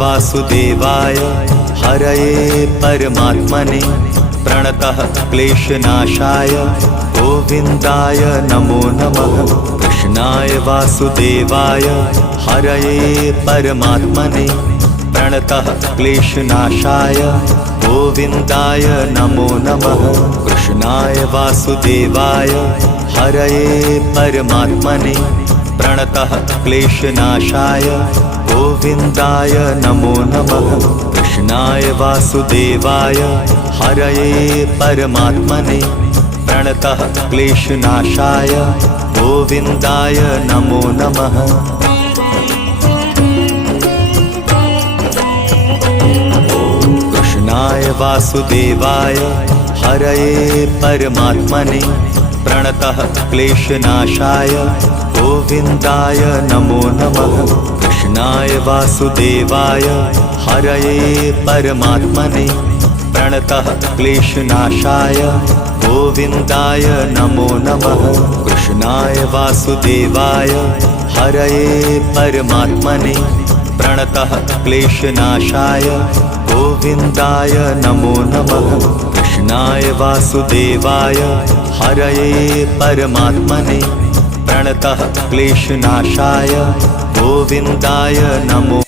वासुदेवाय हरये परमात्मने प्रणतः क्लेशनाशाय गोविन्दाय नमो नमः। कृष्णाय वासुदेवाय हरये परमात्मने प्रणतः क्लेशनाशाय गोविन्दाय नमो नमः। कृष्णाय वासुदेवाय हरये परमात्मने प्रणतः क्लेशनाशाय गोविन्दाय नमो नमः। कृष्णाय वासुदेवाय हरये परमात्मने प्रणतः क्लेशनाशाय गोविन्दाय नमो नमः। कृष्णाय वासुदेवाय हरये परमात्मने प्रणतः क्लेशनाशाय गोविन्दाय नमो नमः। कृष्णाय वासुदेवाय हरये परमात्मने प्रणतः क्लेशनाशाय गोविन्दाय नमो नमः। कृष्णाय वासुदेवाय हरये परमात्मने प्रणतः क्लेशनाशाय गोविन्दाय नमो नमः। कृष्णाय वासुदेवाय हरये परमात्मने प्रणतः क्लेशनाशाय गोविन्दाय नमो